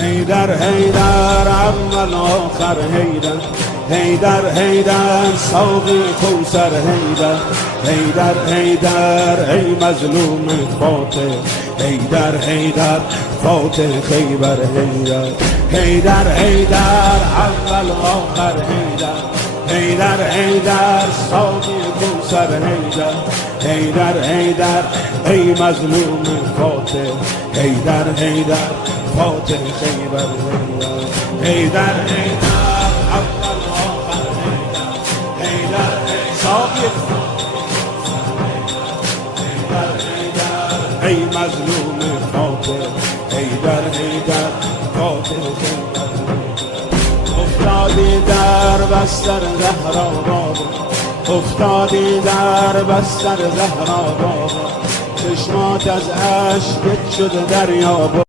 حیدر حیدر اول آخر حیدر، حیدر حیدر ساقی کوثر حیدر، حیدر حیدر ای مظلوم فاتح، حیدر حیدر فاتح خیبر حیدر، حیدر حیدر اول آخر حیدر، حیدر حیدر ساقی کوثر حیدر، حیدر حیدر ای مظلوم فاتح، حیدر حیدر فاتح خیبر حیدر، حیدر حیدر اول آخر حیدر، حیدر ساقی حیدر حیدر ای مظلوم فاتح، حیدر حیدر فاتح خیبر حیدر. افتادی در بستر زهرا بابا، افتادی در بستر زهرا بابا، چشمات از اشکت شده دریا بابا،